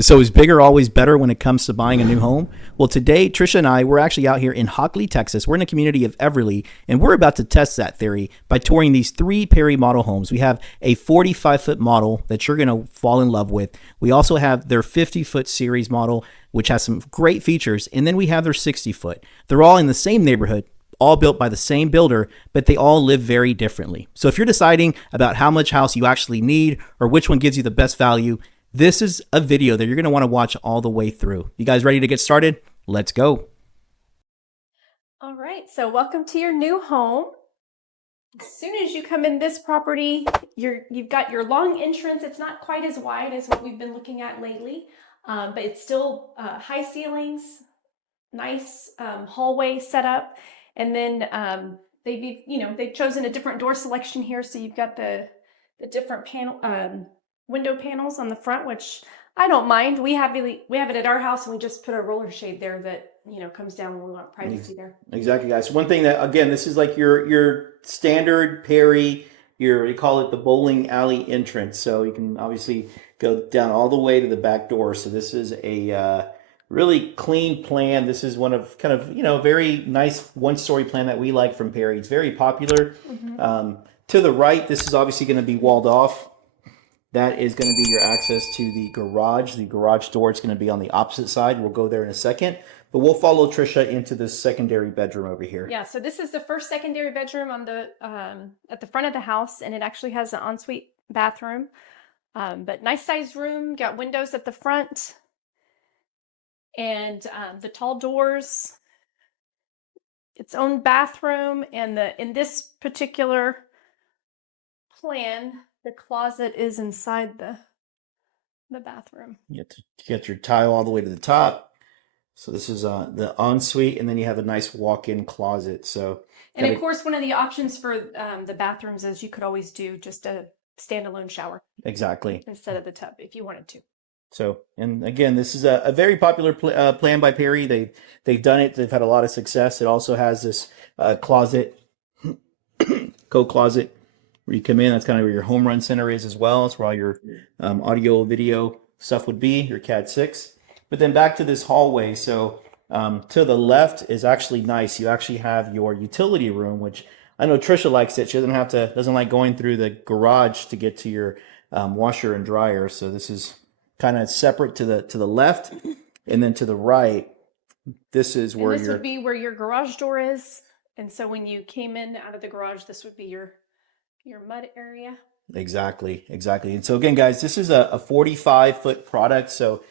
So is bigger always better when it comes to buying a new home? Well, today, Trisha and I, we're actually out here in Hockley, Texas. We're in the community of Everly, and we're about to test that theory by touring these three Perry model homes. We have a 45-foot model that you're going to fall in love with. We also have their 50-foot series model, which has some great features. And then we have their 60-foot. They're all in the same neighborhood, all built by the same builder, but they all live very differently. So if you're deciding about how much house you actually need or which one gives you the best value, this is a video that you're going to want to watch all the way through. You guys ready to get started? Let's go. All right, so welcome to your new home. As soon as you come in this property, you've got your long entrance. It's not quite as wide as what we've been looking at lately, but it's still high ceilings, nice hallway setup, and then they've chosen a different door selection here. So you've got the different window panels on the front, which I don't mind. We have it at our house, and we just put a roller shade there that comes down when we want privacy there. Exactly, guys. One thing that, again, this is like your standard Perry. They call it the bowling alley entrance. So you can obviously go down all the way to the back door. So this is a really clean plan. This is one of kind of very nice one-story plan that we like from Perry. It's very popular. To the right, this is obviously going to be walled off. That is going to be your access to the garage. The garage door is going to be on the opposite side. We'll go there in a second. But we'll follow Trisha into this secondary bedroom over here. Yeah, so this is the first secondary bedroom on the at the front of the house, and it actually has an ensuite bathroom. But nice sized room, got windows at the front, and the tall doors. Its own bathroom, and in this particular plan, the closet is inside the bathroom. You get your tile all the way to the top. So this is the ensuite, and then you have a nice walk-in closet. So, and of course, one of the options for the bathrooms is you could always do just a standalone shower. Exactly. Instead of the tub, if you wanted to. So, and again, this is a very popular plan by Perry. They've done it. They've had a lot of success. It also has this closet, coat closet, where you come in. That's kind of where your home run center is as well. It's where all your audio, video stuff would be, your CAD 6. But then back to this hallway. So to the left is actually nice. You actually have your utility room, which I know Trisha likes it. She doesn't like going through the garage to get to your washer and dryer. So this is kind of separate to the left, and then to the right, this is where this would be where your garage door is. And so when you came in out of the garage, this would be your mud area. Exactly. And so again, guys, this is a 45-foot product. So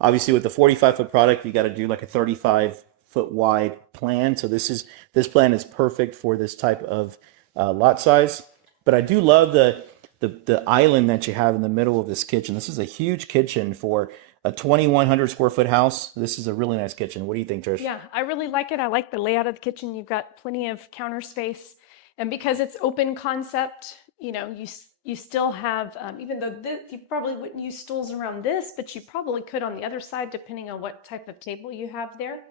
obviously with the 45-foot product, you got to do like a 35-foot wide plan. So this plan is perfect for this type of lot size. But I do love the island that you have in the middle of this kitchen. This is a huge kitchen for a 2,100 square foot house. This is a really nice kitchen. What do you think, Trish? Yeah, I really like it. I like the layout of the kitchen. You've got plenty of counter space. And because it's open concept, you still have, even though you probably wouldn't use stools around this, but you probably could on the other side, depending on what type of table you have there.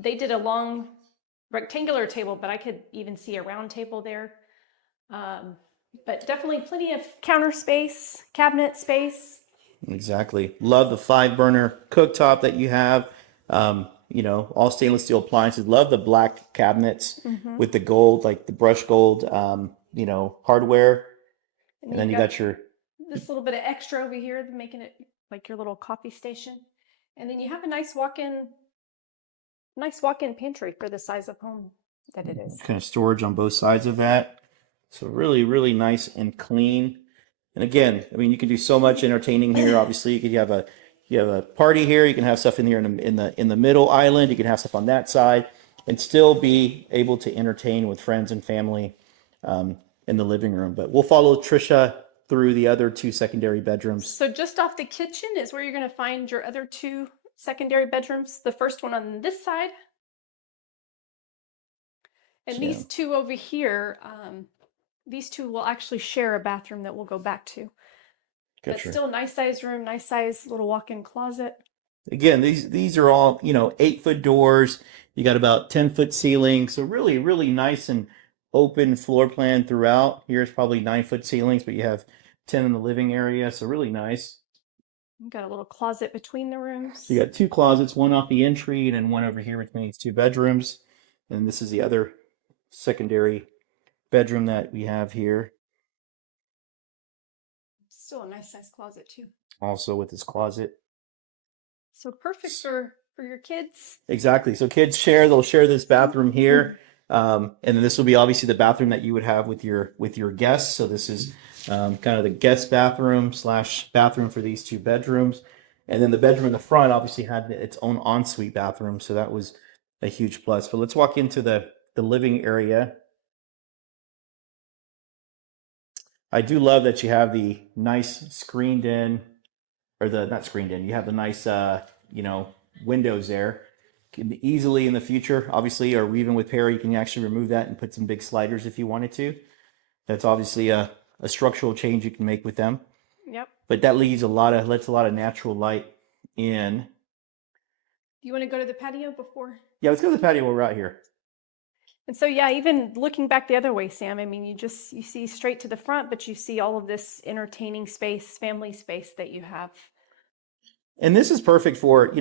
They did a long rectangular table, but I could even see a round table there. But definitely plenty of counter space, cabinet space. Exactly. Love the 5-burner cooktop that you have. All stainless steel appliances. Love the black cabinets with the gold, like the brushed gold, hardware. And then you got your this little bit of extra over here, making it like your little coffee station. And then you have a nice walk-in pantry for the size of home that it is. kind of storage on both sides of that. So really, really nice and clean. And again, I mean, you can do so much entertaining here. Obviously, you have a party here. You can have stuff in here in the middle island. You can have stuff on that side, and still be able to entertain with friends and family in the living room. But we'll follow Trisha through the other two secondary bedrooms. So just off the kitchen is where you're going to find your other two secondary bedrooms. The first one on this side, and these two over here. These two will actually share a bathroom that we'll go back to. But still nice size room, nice size little walk-in closet. Again, these are all 8-foot doors. You got about 10-foot ceilings, so really, really nice and open floor plan throughout. Here's probably 9-foot ceilings, but you have 10 in the living area, so really nice. Got a little closet between the rooms. So you got two closets, one off the entry and then one over here between these two bedrooms. And this is the other secondary bedroom that we have here. Still a nice size closet too. Also with this closet. So perfect for your kids. Exactly. So kids they'll share this bathroom here. And then this will be obviously the bathroom that you would have with your guests. So this is kind of the guest bathroom / bathroom for these two bedrooms. And then the bedroom in the front obviously had its own ensuite bathroom. So that was a huge plus. But let's walk into the living area. I do love that you have the nice screened in, or not screened in, you have the nice, windows there. Can easily in the future, obviously, or even with Perry, you can actually remove that and put some big sliders if you wanted to. That's obviously a structural change you can make with them. Yep. But that lets a lot of natural light in. Do you want to go to the patio before? Yeah, let's go to the patio while we're out here. And so, yeah, even looking back the other way, Sam, I mean, you see straight to the front, but you see all of this entertaining space, family space that you have. And this is perfect for,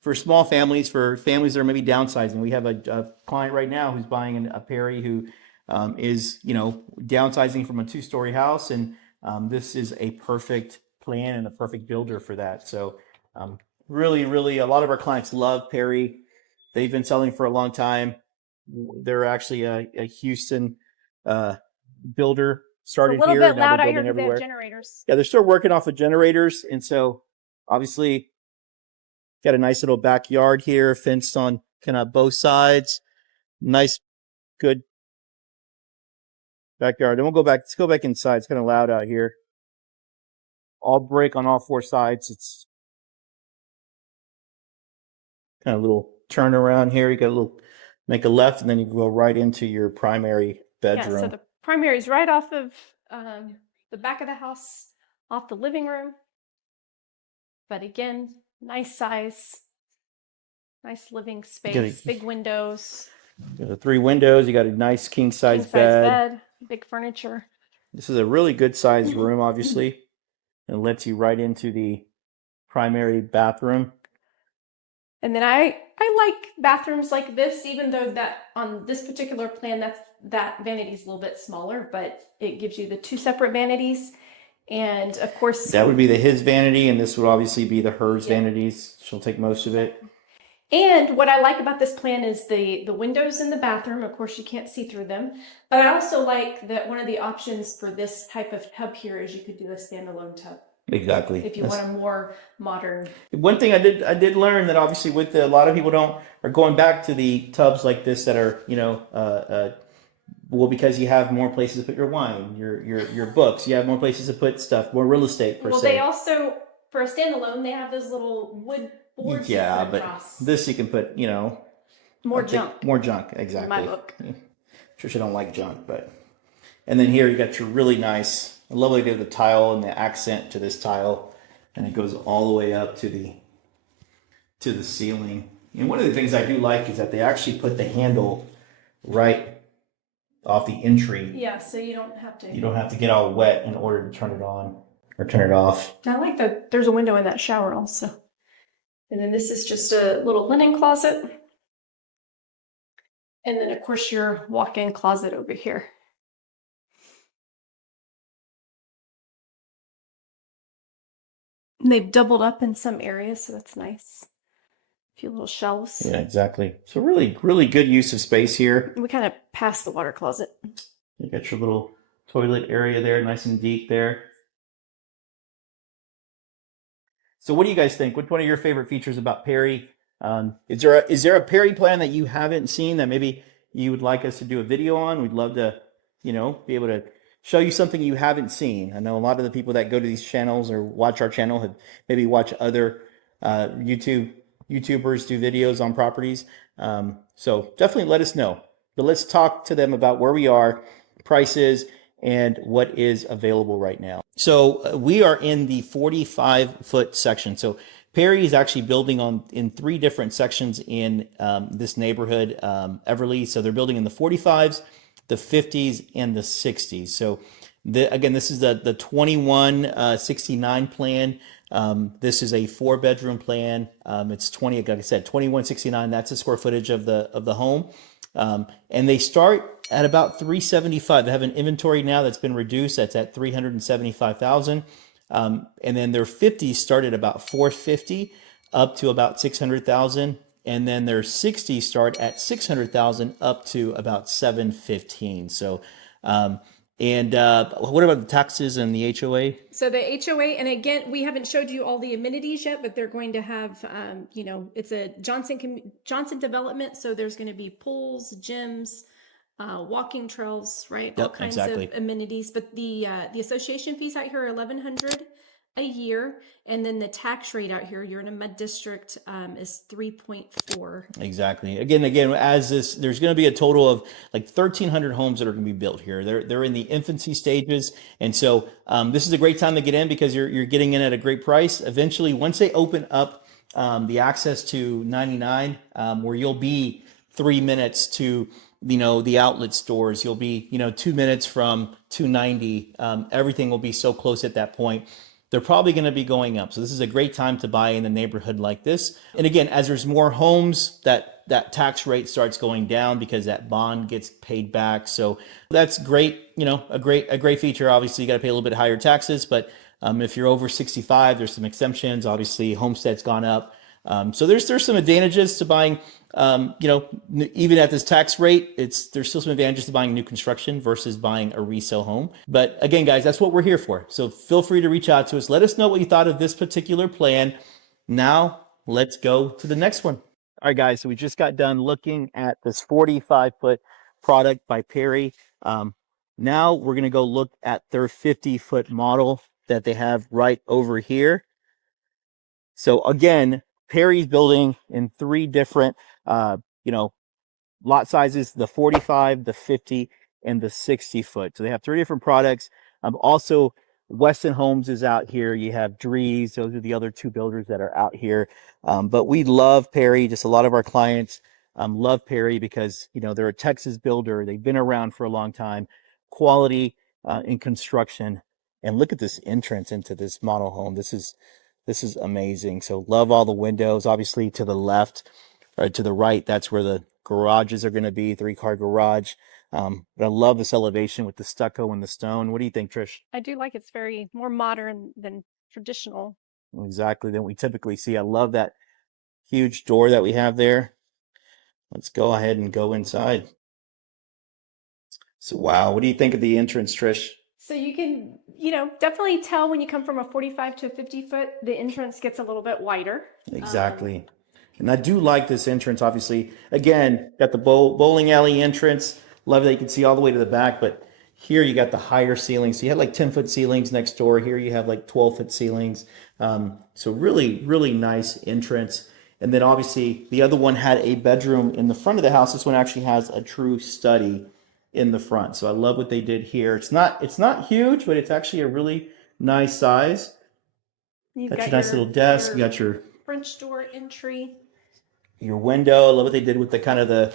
for small families, for families that are maybe downsizing. We have a client right now who's buying a Perry who is, downsizing from a 2-story house. And this is a perfect plan and a perfect builder for that. So really, really, a lot of our clients love Perry. They've been selling for a long time. They're actually a Houston builder, started it's a little here. bit Now loud they're out here building because they have everywhere. generators. Yeah, they're still working off of generators, and so obviously got a nice little backyard here, fenced on kind of both sides. Nice, good backyard. And we'll go back. Let's go back inside. It's kind of loud out here. All brick on all 4 sides. It's kind of a little turn around here. You got a little, make a left, and then you go right into your primary bedroom. Yeah, so the primary is right off of the back of the house, off the living room. But again, nice size, nice living space, big windows. You got 3 windows. You got a nice king size bed, big furniture. This is a really good sized room, obviously, and lets you right into the primary bathroom. And then I like bathrooms like this, even though that on this particular plan, that vanity is a little bit smaller, but it gives you the 2 separate vanities. And of course, that would be his vanity, and this would obviously be hers vanities. She'll take most of it. And what I like about this plan is the windows in the bathroom. Of course, you can't see through them. But I also like that one of the options for this type of tub here is you could do a standalone tub. Exactly. If you want a more modern. One thing I did learn that obviously with a lot of people are going back to the tubs like this that are because you have more places to put your wine, your books, you have more places to put stuff, more real estate per se. Well, they also, for a standalone, they have those little wood boards. Yeah, but this you can put more junk. More junk, exactly. In my book. Trisha don't like junk, but and then here you got your really nice. I love the idea of the tile and the accent to this tile, and it goes all the way up to the ceiling. And one of the things I do like is that they actually put the handle right off the entry. Yeah, so you don't have to get all wet in order to turn it on or turn it off. I like that there's a window in that shower also. And then this is just a little linen closet. And then of course your walk-in closet over here. And they've doubled up in some areas, so that's nice. A few little shelves. Yeah, exactly. So really, really good use of space here. We kind of passed the water closet. You got your little toilet area there, nice and deep there. So what do you guys think? What's one of your favorite features about Perry? Is there a Perry plan that you haven't seen that maybe you would like us to do a video on? We'd love to, be able to show you something you haven't seen. I know a lot of the people that go to these channels or watch our channel have maybe watched other YouTubers do videos on properties. So definitely let us know. But let's talk to them about where we are, prices, and what is available right now. So we are in the 45-foot section. So Perry is actually building in 3 different sections in this neighborhood, Everly. So they're building in the 45s, the 50s, and the 60s. So again, this is the 2169 plan. This is a 4-bedroom plan. It's 20, like I said, 2169. That's the square footage of the home. And they start at about 375. They have an inventory now that's been reduced. That's at 375,000. And then their 50s start at about 450 up to about 600,000. And then their 60s start at 600,000 up to about 715. So, what about the taxes and the HOA? So the HOA, and again, we haven't showed you all the amenities yet, but they're going to have, it's a Johnson development, so there's going to be pools, gyms, walking trails, right? All Yep, kinds exactly. of amenities. But the association fees out here are $1,100 a year, and then the tax rate out here, you're in a med district, is 3.4. Exactly. Again, as this, there's going to be a total of like 1,300 homes that are going to be built here. They're in the infancy stages, and so this is a great time to get in because you're getting in at a great price. Eventually, once they open up the access to 99, where you'll be 3 minutes to the outlet stores, you'll be 2 minutes from 290. Everything will be so close at that point. They're probably going to be going up. So this is a great time to buy in a neighborhood like this. And again, as there's more homes, that tax rate starts going down because that bond gets paid back. So that's great. A great feature. Obviously, you got to pay a little bit higher taxes, but if you're over 65, there's some exemptions. Obviously, homestead's gone up. So there's some advantages to buying. Even at this tax rate, there's still some advantages to buying new construction versus buying a resale home. But again, guys, that's what we're here for. So feel free to reach out to us. Let us know what you thought of this particular plan. Now let's go to the next one. All right, guys. So we just got done looking at this 45-foot product by Perry. Now we're going to go look at their 50-foot model that they have right over here. So again, Perry's building in 3 different, lot sizes: the 45, the 50, and the 60 foot. So they have 3 different products. Also, Weston Homes is out here. You have Drees. Those are the other 2 builders that are out here. But we love Perry. Just a lot of our clients love Perry because they're a Texas builder. They've been around for a long time. Quality in construction. And look at this entrance into this model home. This is amazing. So love all the windows. Obviously, to the left or to the right, that's where the garages are going to be, 3-car garage. But I love this elevation with the stucco and the stone. What do you think, Trish? I do like it's very more modern than traditional. Exactly than we typically see. I love that huge door that we have there. Let's go ahead and go inside. So, wow, what do you think of the entrance, Trish? So you can, definitely tell when you come from a 45 to a 50 foot, the entrance gets a little bit wider. Exactly. And I do like this entrance, obviously. Again, got the bowling alley entrance. Love that you can see all the way to the back, but here you got the higher ceilings. So you had like 10-foot ceilings next door. Here you have like 12-foot ceilings. So really, really nice entrance. And then obviously the other one had a bedroom in the front of the house. This one actually has a true study in the front. So I love what they did here. It's not huge, but it's actually a really nice size. You've Got got your nice little desk. You got your French door entry. Your window. I love what they did with the kind of the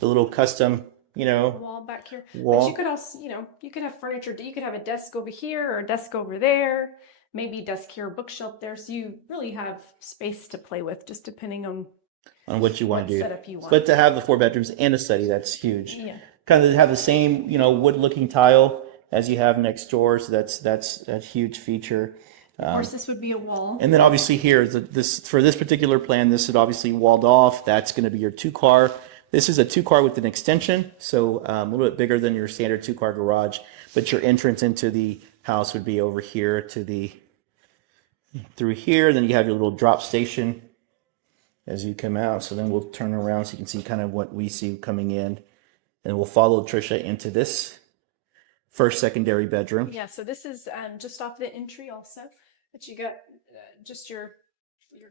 little custom, wall back here. wall. But you could also, you could have furniture. You could have a desk over here or a desk over there. Maybe desk here, bookshelf there. So you really have space to play with, just depending on what you want to do. Setup you want. But to have the 4 bedrooms and a study, that's huge. Yeah. Kind of have the same, wood-looking tile as you have next door. So that's a huge feature. Of course, this would be a wall. And then obviously here, for this particular plan, this is obviously walled off. That's going to be your 2-car. This is a 2-car with an extension, so a little bit bigger than your standard 2-car garage. But your entrance into the house would be over here through here. Then you have your little drop station as you come out. So then we'll turn around so you can see kind of what we see coming in. And we'll follow Trisha into this first secondary bedroom. Yeah, so this is just off the entry also. But you got just your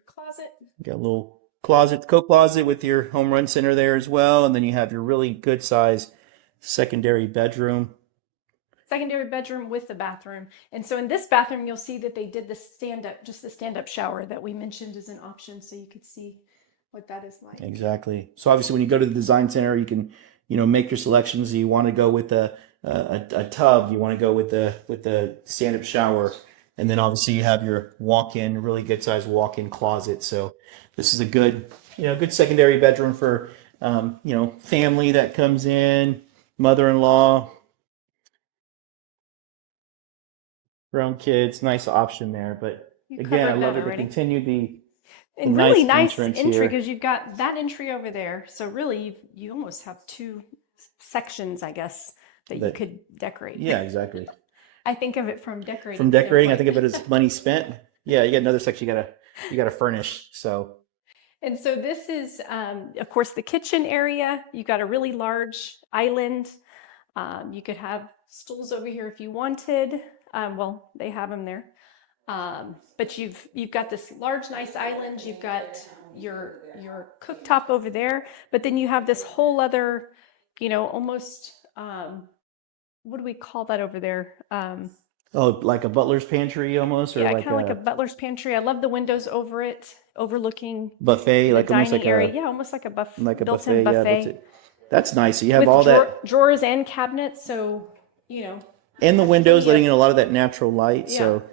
closet. You got a little closet, coat closet with your home run center there as well. And then you have your really good size secondary bedroom. Secondary bedroom with the bathroom. And so in this bathroom, you'll see that they did the stand-up shower that we mentioned as an option, so you could see what that is like. Exactly. So obviously when you go to the design center, you can, make your selections. You want to go with a tub, you want to go with the stand-up shower. And then obviously you have your walk-in, really good sized walk-in closet. So this is a good, good secondary bedroom for, family that comes in, mother-in-law, grown kids. Nice option there. But You again, I covered that love it to already. continue the And really nice nice entrance entry here. because you've got that entry over there. So really, you almost have two sections, I guess, that you could decorate. Yeah, exactly. I think of it from decorating. From decorating, I standpoint. think of it as money spent. Yeah, you got another section you gotta furnish. So And so this is, of course, the kitchen area. You've got a really large island. You could have stools over here if you wanted. Well, they have them there. But you've got this large, nice island. You've got your cooktop over there. But then you have this whole other, almost what do we call that over there? oh, like a butler's pantry almost, or Yeah, like kind of like a a butler's pantry. I love the windows over it, overlooking buffet, the like almost dining area. Yeah, almost like a built-in buffet. Yeah, buffet that's nice. So you have with all that, drawers and cabinets. So and the have windows plenty letting of in a lot of that natural light. yeah. So,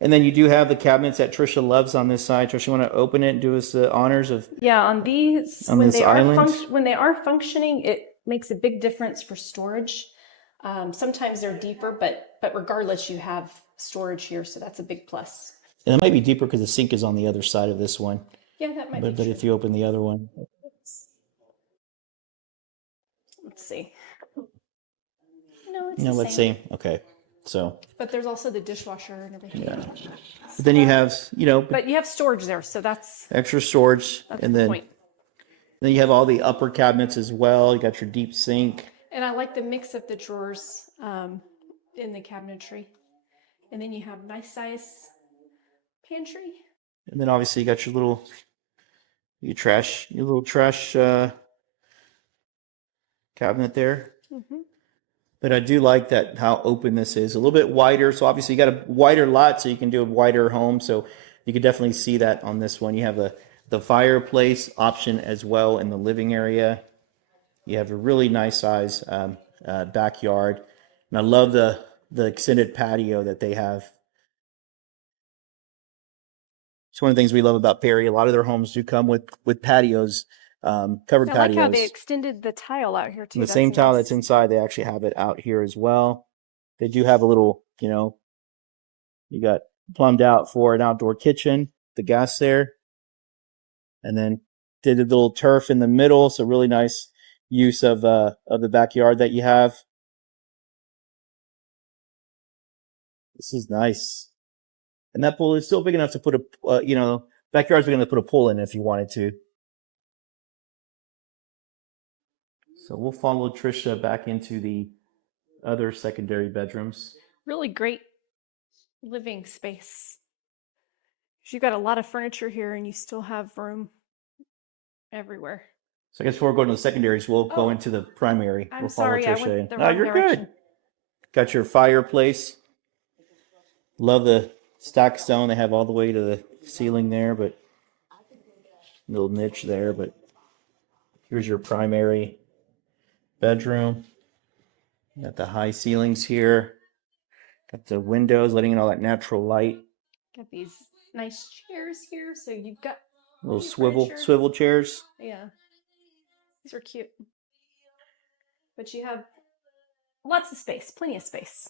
and then you do have the cabinets that Trisha loves on this side. Trisha, you want to open it and do us the honors of Yeah, on these on this island? when they are functioning, it makes a big difference for storage. Sometimes they're deeper, but regardless, you have storage here, so that's a big plus. And it might be deeper because the sink is on the other side of this one. Yeah, that might But be true. if you open the other one, Let's see. No, it's no, the let's same. see. Okay, so But there's also the dishwasher and everything. yeah. But then you have But you have storage there, so that's extra storage, and the then point. then you have all the upper cabinets as well. You got your deep sink. And I like the mix of the drawers in the cabinetry. And then you have nice size pantry. And then obviously you got your little trash cabinet there. Mm-hmm. But I do like that how open this is. A little bit wider, so obviously you got a wider lot, so you can do a wider home. So you can definitely see that on this one. You have the fireplace option as well in the living area. You have a really nice size backyard, and I love the extended patio that they have. It's one of the things we love about Perry. A lot of their homes do come with patios, covered I patios. like how they extended the tile out here too. And the That's same tile nice. that's inside, they actually have it out here as well. They do have a little, you got plumbed out for an outdoor kitchen, the gas there, and then did a little turf in the middle. So really nice use of the backyard that you have. This is nice. And that pool is still big enough to put backyard's big enough to put a pool in if you wanted to. So we'll follow Trisha back into the other secondary bedrooms. Really great living space. You've got a lot of furniture here and you still have room everywhere. So I guess before we go to the secondaries, we'll go into the primary. I'm We'll follow sorry, I Trisha went in. the No, wrong you're direction. good. Got your fireplace. Love the stack stone they have all the way to the ceiling there, but little niche there. But here's your primary bedroom. Got the high ceilings here. Got the windows letting in all that natural light. Got these nice chairs here, so you've got Little furniture. swivel chairs. Yeah, these are cute. But you have lots of space, plenty of space.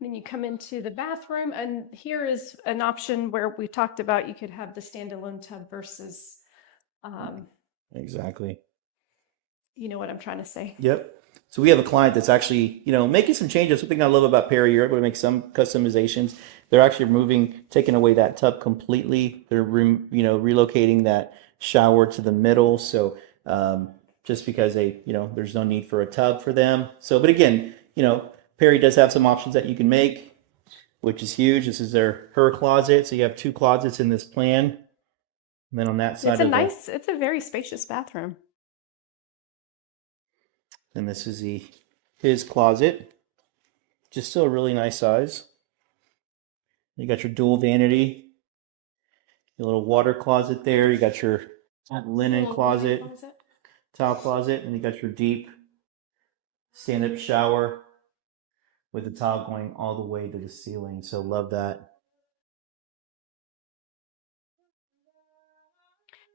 Then you come into the bathroom, and here is an option where we talked about you could have the standalone tub versus, Exactly. you know what I'm trying to say. Yep. So we have a client that's actually, making some changes. Something I love about Perry, you're able to make some customizations. They're actually taking away that tub completely. They're, relocating that shower to the middle. So just because there's no need for a tub for them. So, but again, Perry does have some options that you can make, which is huge. This is her closet. So you have two closets in this plan. And then on that side It's a very spacious bathroom. And this is his closet. Just still a really nice size. You got your dual vanity, your little water closet there. You got your linen closet, towel closet, and you got your deep stand-up shower with the tile going all the way to the ceiling. So love that.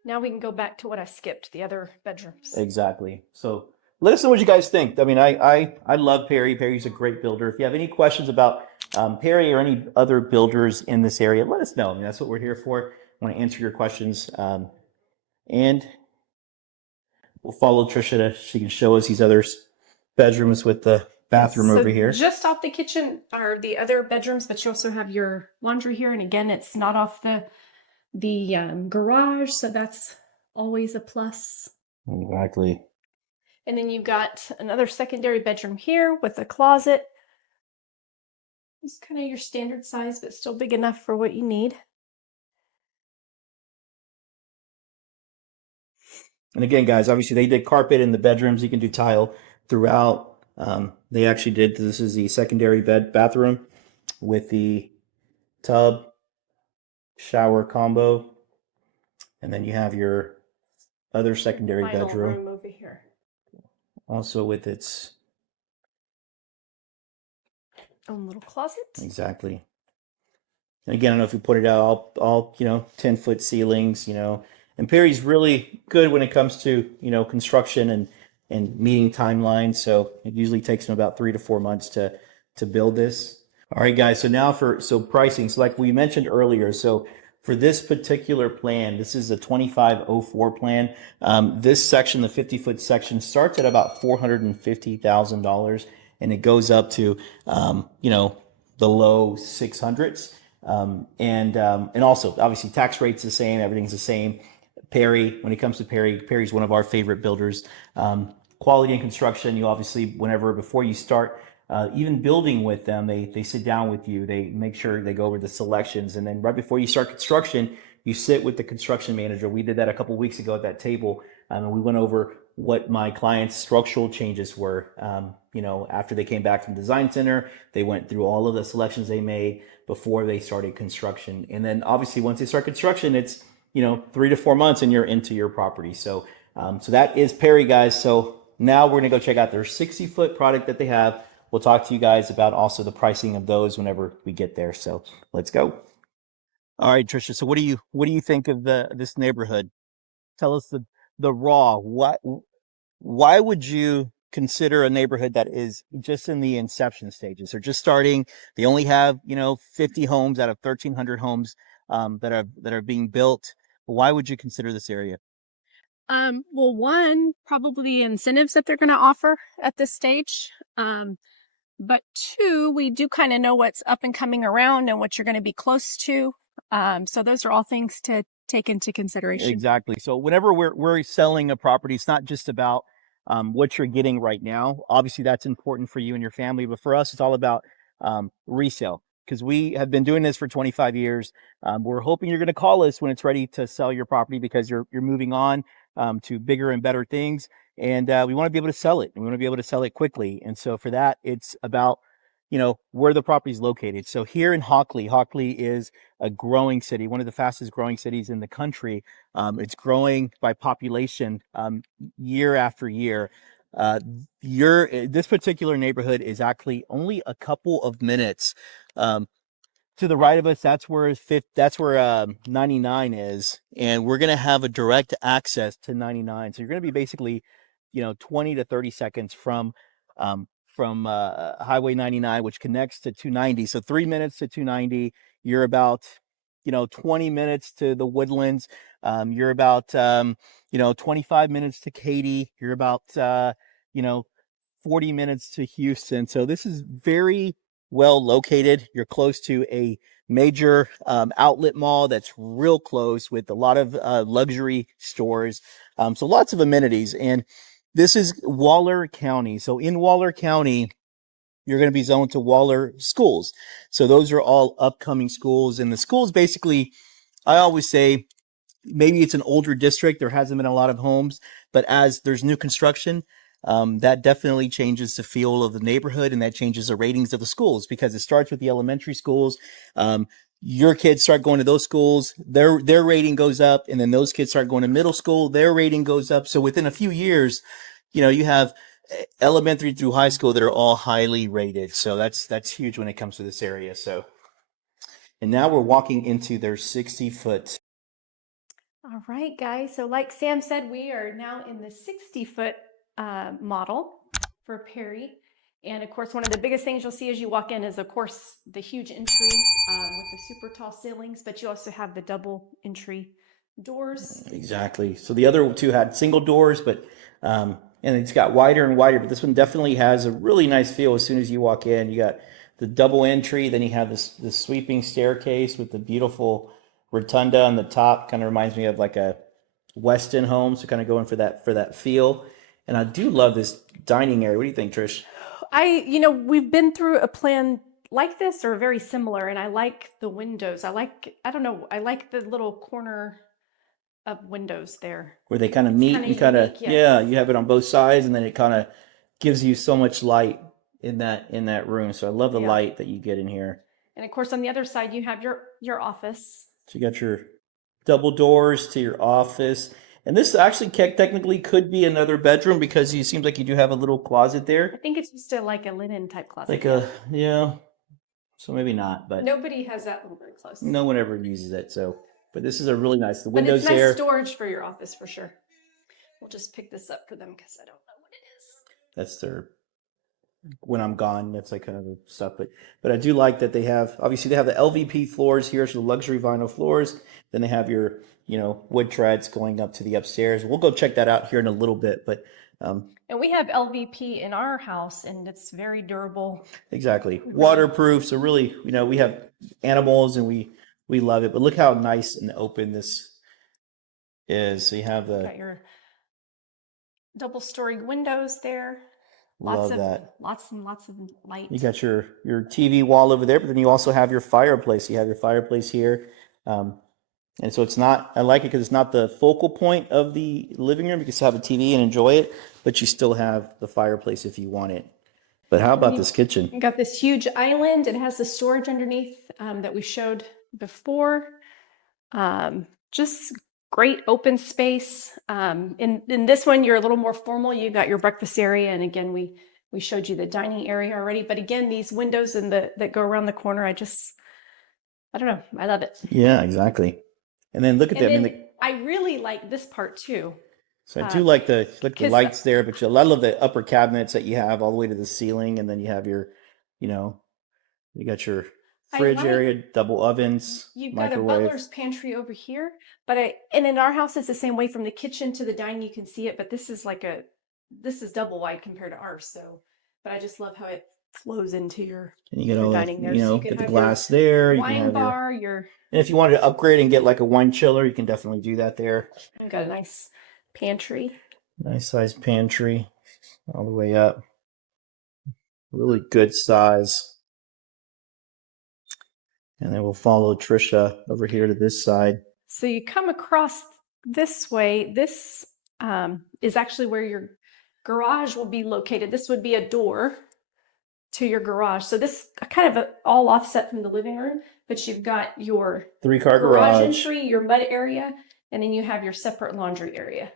Now we can go back to what I skipped, the other bedrooms. Exactly. So let us know what you guys think. I mean, I love Perry. Perry's a great builder. If you have any questions about Perry or any other builders in this area, let us know. I mean, that's what we're here for. I want to answer your questions. And we'll follow Trisha. She can show us these other bedrooms with the bathroom over here. Just off the kitchen are the other bedrooms, but you also have your laundry here. And again, it's not off the garage, so that's always a plus. Exactly. And then you've got another secondary bedroom here with a closet. It's kind of your standard size, but still big enough for what you need. And again, guys, obviously they did carpet in the bedrooms. You can do tile throughout. They actually did. This is the secondary bathroom with the tub, shower combo, and then you have your other secondary Final bedroom room over here. also with its own little closet. Exactly. And again, I don't know if you put it out all 10-foot ceilings, and Perry's really good when it comes to construction and meeting timelines. So it usually takes them about 3 to 4 months to build this. All right, guys. So now so pricing. So like we mentioned earlier, so for this particular plan, this is a 2504 plan. This section, the 50-foot section, starts at about $450,000, and it goes up to the low 600s. And also obviously tax rate's the same, everything's the same. Perry, when it comes to Perry's one of our favorite builders. Quality and construction, you obviously, before you start even building with them, they sit down with you, they make sure they go over the selections, and then right before you start construction, you sit with the construction manager. We did that a couple weeks ago at that table, and we went over what my clients' structural changes were. After they came back from the design center, they went through all of the selections they made before they started construction. And then obviously once they start construction, it's 3 to 4 months and you're into your property. So that is Perry, guys. So now we're gonna go check out their 60-foot product that they have. We'll talk to you guys about also the pricing of those whenever we get there. So let's go. All right, Trisha. So what do you think of this neighborhood? Tell us the raw. Why would you consider a neighborhood that is just in the inception stages? They're just starting. They only have 50 homes out of 1,300 homes that are being built. Why would you consider this area? Well, one, probably the incentives that they're going to offer at this stage. But two, we do kind of know what's up and coming around and what you're going to be close to. So those are all things to take into consideration. Exactly. So whenever we're selling a property, it's not just about what you're getting right now. Obviously, that's important for you and your family, but for us, it's all about resale, because we have been doing this for 25 years. We're hoping you're going to call us when it's ready to sell your property, because you're moving on to bigger and better things, and we want to be able to sell it, and we want to be able to sell it quickly. And so for that, it's about where the property is located. So here in Hockley is a growing city, one of the fastest growing cities in the country. It's growing by population year after year. This particular neighborhood is actually only a couple of minutes to the right of us. That's where 99 is, and we're going to have a direct access to 99. So you're going to be basically 20 to 30 seconds from Highway 99, which connects to 290. So 3 minutes to 290. You're about 20 minutes to the Woodlands. You're about 25 minutes to Katy. You're about 40 minutes to Houston. So this is very well located. You're close to a major outlet mall that's real close, with a lot of luxury stores. So lots of amenities. And this is Waller County. So in Waller County, you're going to be zoned to Waller schools. So those are all upcoming schools. And the schools, basically, I always say, maybe it's an older district, there hasn't been a lot of homes, but as there's new construction, that definitely changes the feel of the neighborhood, and that changes the ratings of the schools, because it starts with the elementary schools. Your kids start going to those schools, their rating goes up, and then those kids start going to middle school, their rating goes up. So within a few years, you have elementary through high school that are all highly rated. So that's huge when it comes to this area. So, and now we're walking into their 60-foot. All right, guys. So like Sam said, we are now in the 60-foot model for Perry. And of course, one of the biggest things you'll see as you walk in is, of course, the huge entry with the super tall ceilings, but you also have the double entry doors. Exactly. So the other two had single doors, but and it's got wider and wider. But this one definitely has a really nice feel as soon as you walk in. You got the double entry, then you have this sweeping staircase with the beautiful rotunda on the top. Kind of reminds me of like a Weston home, so kind of going for that feel. And I do love this dining area. What do you think, Trish? We've been through a plan like this or very similar, and I like the windows. I like the little corner of windows there. Where they kind of It's meet kinda and kind of unique, yes. yeah, you have it on both sides, and then it kind of gives you so much light in that room. So I love the Yeah. light that you get in here. And of course, on the other side, you have your office. So you got your double doors to your office. And this actually technically could be another bedroom because it seems like you do have a little closet I there. think it's just like a linen type closet. Like a, yeah. So maybe not, but Nobody has that one very close. no one ever uses it. So, but this is a really nice, the But windows it's nice there. storage for your office for sure. We'll just pick this up for them because I don't know what it is. That's their, when I'm gone, that's like kind of the stuff. But I do like that they have, obviously they have the LVP floors here, so the luxury vinyl floors. Then they have your, wood treads going up to the upstairs. We'll go check that out here in a little bit, but And we have LVP in our house, and it's very durable. exactly, waterproof. So really, we have animals and we love it. But look how nice and open this is. So you have Got your double-story windows there. love that. Lots and lots of light. You got your TV wall over there, but then you also have your fireplace. You have your fireplace here. And so it's not, I like it because it's not the focal point of the living room. You can still have a TV and enjoy it, but you still have the fireplace if you want it. But how about this kitchen? You got this huge island. It has the storage underneath that we showed before. Just great open space. In this one, you're a little more formal. You got your breakfast area, and again, we showed you the dining area already. But again, these windows that go around the corner, I don't know, I love it. Yeah, exactly. And then look at that. I really like this part too. So I do like the lights there, but I love the upper cabinets that you have all the way to the ceiling, and then you have your, you got your fridge area, double ovens, You've microwave. got a butler's pantry over here, and in our house it's the same way from the kitchen to the dining. You can see it, but this is double wide compared to ours. So, but I just love how it flows into your dining there. So you can get the have glass there. You wine can have bar, and if you wanted to upgrade and get like a wine chiller, you can definitely do that there. You've got a nice pantry. Nice size pantry all the way up. Really good size. And then we'll follow Trisha over here to this side. So you come across this way. This is actually where your garage will be located. This would be a door to your garage. So this kind of all offset from the living room, but you've got your 3-car garage entry, your mud area, and then you have your separate laundry area.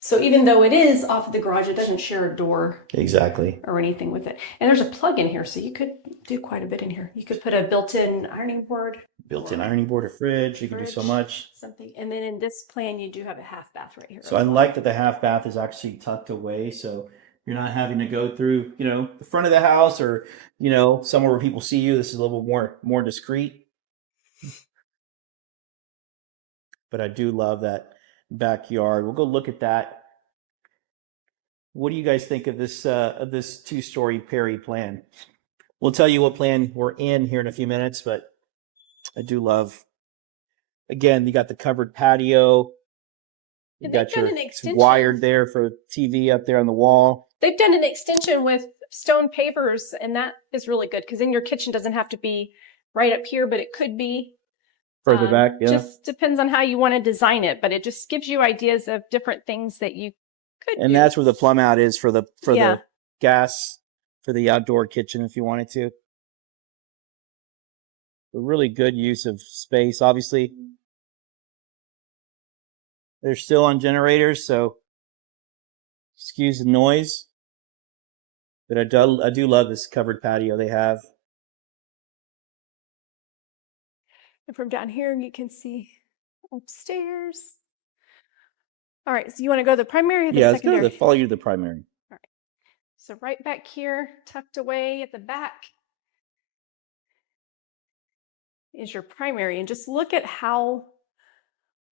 So even though it is off of the garage, it doesn't share a door exactly or anything with it. And there's a plug in here, so you could do quite a bit in here. You could put a built-in ironing board. A fridge. You can do so much. Something. And then in this plan, you do have a half bath right here. So I like that the half bath is actually tucked away, so you're not having to go through, the front of the house or, somewhere where people see you. This is a little more discreet. But I do love that backyard. We'll go look at that. What do you guys think of this 2-story Perry plan? We'll tell you what plan we're in here in a few minutes, but I do love, again, you got the covered patio. You got your wired there for TV up there on the wall. They've done an extension with stone pavers, and that is really good because then your kitchen doesn't have to be right up here, but it could be further back. Yeah, just depends on how you want to design it, but it just gives you ideas of different things that you could. And that's where the plumb out is for the gas for the outdoor kitchen if you wanted to. A really good use of space. Obviously, they're still on generators, so excuse the noise. But I do love this covered patio they have. And from down here, you can see upstairs. All right, so you want to go to the primary or the Yeah, let's go secondary? follow you to the primary. All right. So right back here, tucked away at the back, is your primary. And just look at how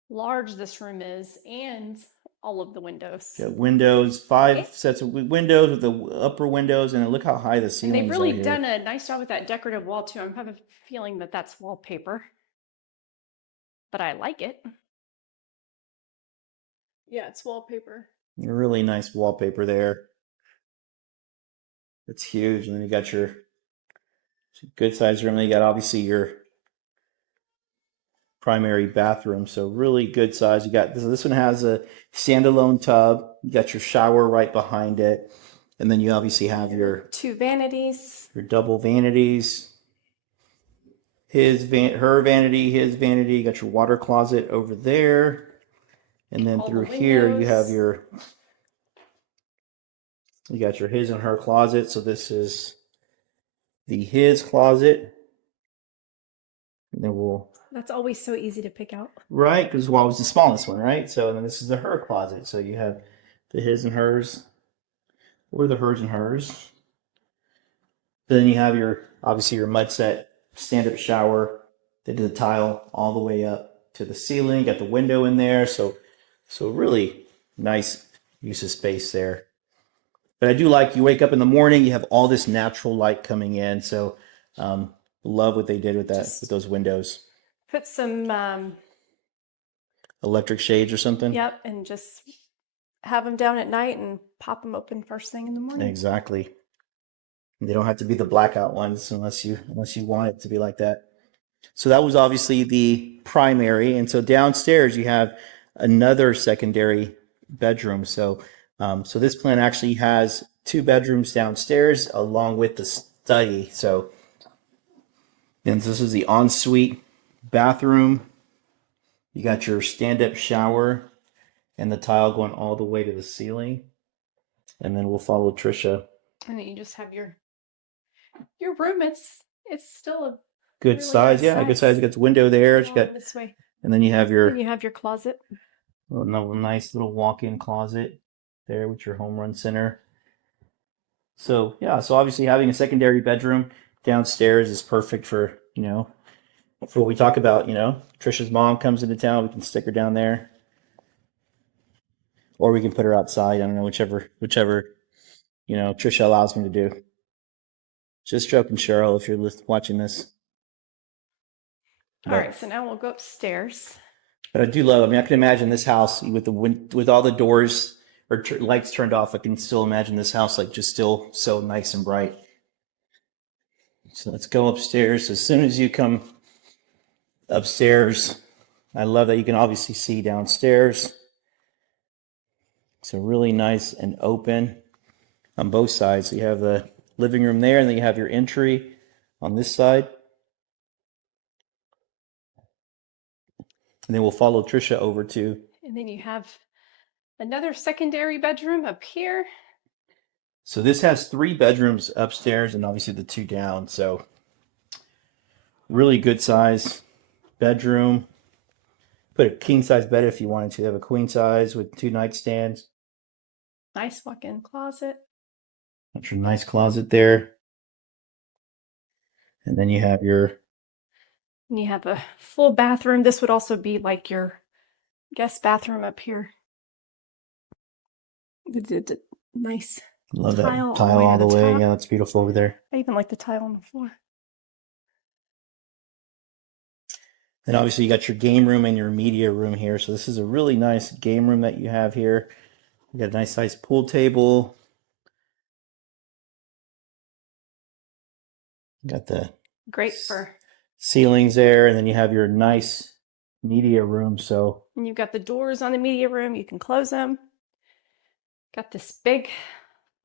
large this room is and all of the windows. Got windows, 5 sets of windows with the upper windows, and look how high the And ceilings they've really are here. done a nice job with that decorative wall too. I have a feeling that that's wallpaper, but I like it. Yeah, it's wallpaper. Really nice wallpaper there. It's huge. And then you got your good sized room. Then you got obviously your primary bathroom. So really good size. You got this one has a standalone tub. You got your shower right behind it. And then you obviously have your 2 vanities. Your double vanities. Her vanity, his vanity. You got your water closet over there. And then All through the here you windows. have you got your his and her closet. So this is the his closet. And then That's always so easy to pick out. right, because it was the smallest one, right? So then this is the her closet. So you have the his and hers, or the hers and hers. Then you have obviously your mud set stand-up shower. They did the tile all the way up to the ceiling. Got the window in there, so really nice use of space there. But I do like you wake up in the morning, you have all this natural light coming in. So love what they did with that, with those windows. Put some Electric shades or something. Yep, and just have them down at night and pop them open first thing in the morning. Exactly. They don't have to be the blackout ones unless you want it to be like that. So that was obviously the primary, and so downstairs you have another secondary bedroom. So this plan actually has 2 bedrooms downstairs along with the study. So and this is the ensuite bathroom. You got your stand-up shower and the tile going all the way to the ceiling. And then we'll follow Trisha. And then you just have your room. It's still a good really size. nice Yeah, good size. You got the window there. You got this way. And then you have And you have your closet. nice little walk-in closet there with your home run center. So yeah, so obviously having a secondary bedroom downstairs is perfect for for what we talk about. Trisha's mom comes into town, we can stick her down there, or we can put her outside. I don't know, whichever Trisha allows me to do. Just joking, Cheryl, if you're watching this. All right, so now we'll go upstairs. But I do love. I mean, I can imagine this house with all the doors or lights turned off. I can still imagine this house like just still so nice and bright. So let's go upstairs. As soon as you come upstairs, I love that you can obviously see downstairs. So really nice and open on both sides. So you have the living room there, and then you have your entry on this side. And then we'll follow Trisha over to. And then you have another secondary bedroom up here. So this has 3 bedrooms upstairs and obviously the 2 down. So really good size bedroom. Put a king size bed if you wanted to. Have a queen size with 2 nightstands. Nice walk-in closet. That's your nice closet there. And then you have And you have a full bathroom. This would also be like your guest bathroom up here. The nice love tile that tile all the way. top. Yeah, it's beautiful over there. I even like the tile on the floor. And obviously you got your game room and your media room here. So this is a really nice game room that you have here. You got a nice size pool table. You got the great for ceilings there, and then you have your nice media room. So and you've got the doors on the media room. You can close them. Got this big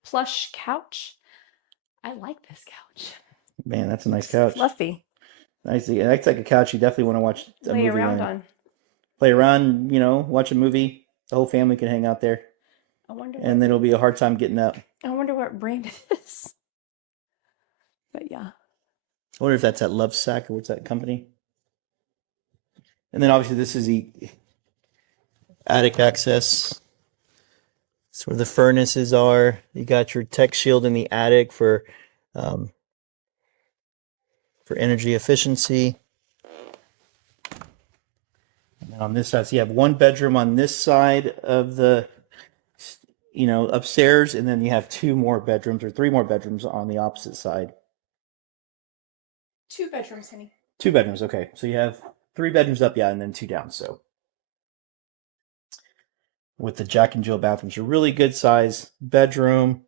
plush couch. I like this couch. Man, that's a nice couch. Fluffy. Nice. That's like a couch you definitely want to watch a Lay movie around on. Play around, watch a movie. The whole family can hang out there. I wonder. And then it'll be a hard time getting up. I wonder what brand it is. But yeah. I wonder if that's at Lovesac or what's that company? And then obviously this is the attic access. It's where the furnaces are. You got your tech shield in the attic um, for energy efficiency. And then on this side, so you have one bedroom on this side of the, upstairs, and then you have two more bedrooms or three more bedrooms on the opposite side. 2 bedrooms, honey. 2 bedrooms, okay. So you have 3 bedrooms up, yeah, and then 2 down. So with the Jack and Jill bathrooms, a really good size bedroom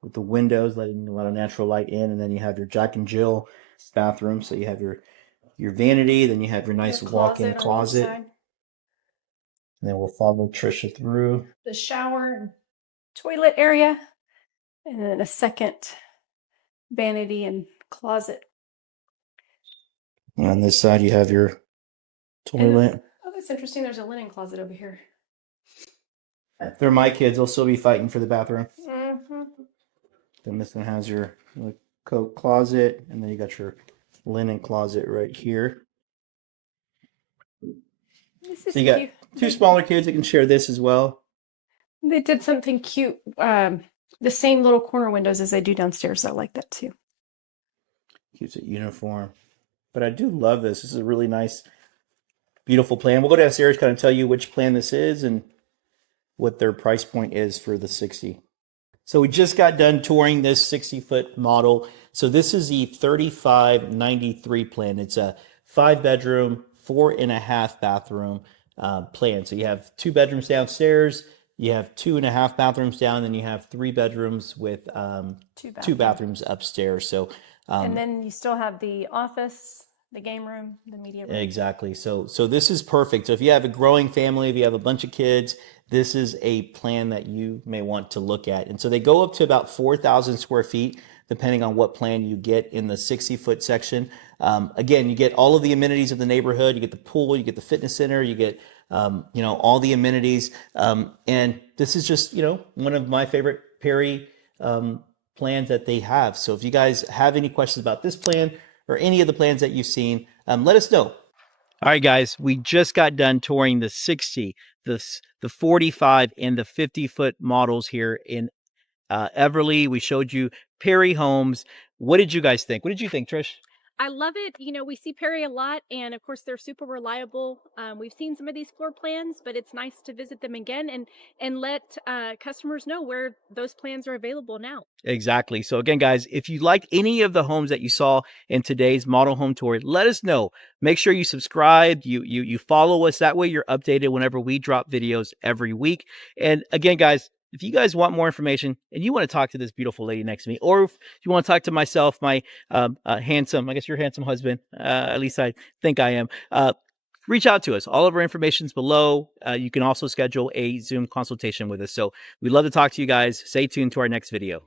with the windows letting a lot of natural light in, and then you have your Jack and Jill bathroom. So you have your vanity, then you have your nice walk-in closet. And then we'll follow Trisha through the shower and toilet area, and then a second vanity and closet. And on this side, you have your toilet. Oh, that's interesting. There's a linen closet over here. If they're my kids, they'll still be fighting for the bathroom. Mm-hmm. Then this one has your coat closet, and then you got your linen closet right here. This is so you cute. got 2 smaller kids that can share this as well. They did something cute. The same little corner windows as they do downstairs. I like that too. Keeps it uniform. But I do love this. This is a really nice, beautiful plan. We'll go downstairs, kind of tell you which plan this is and what their price point is for the 60. So we just got done touring this 60-foot model. So this is the 3593 plan. It's a 5-bedroom, 4.5 bathroom plan. So you have 2 bedrooms downstairs, you have 2.5 bathrooms down, and you have 3 bedrooms with 2 bathrooms upstairs. So and then you still have the office, the game room, the media room. Exactly. So this is perfect. So if you have a growing family, if you have a bunch of kids, this is a plan that you may want to look at. And so they go up to about 4,000 square feet, depending on what plan you get in the 60-foot section. Again, you get all of the amenities of the neighborhood. You get the pool, you get the fitness center, you get all the amenities. And this is just one of my favorite Perry plans that they have. So if you guys have any questions about this plan or any of the plans that you've seen, let us know. All right, guys, we just got done touring the 60, the 45, and the 50-foot models here in Everly. We showed you Perry Homes. What did you guys think? What did you think, Trish? I love it. We see Perry a lot, and of course they're super reliable. We've seen some of these floor plans, but it's nice to visit them again and let customers know where those plans are available now. Exactly. So again, guys, if you liked any of the homes that you saw in today's model home tour, let us know. Make sure you subscribe, you follow us. That way you're updated whenever we drop videos every week. And again, guys, if you guys want more information and you want to talk to this beautiful lady next to me, or if you want to talk to myself, my handsome, I guess your handsome husband, at least I think I am, reach out to us. All of our information is below. You can also schedule a Zoom consultation with us. So we'd love to talk to you guys. Stay tuned to our next video.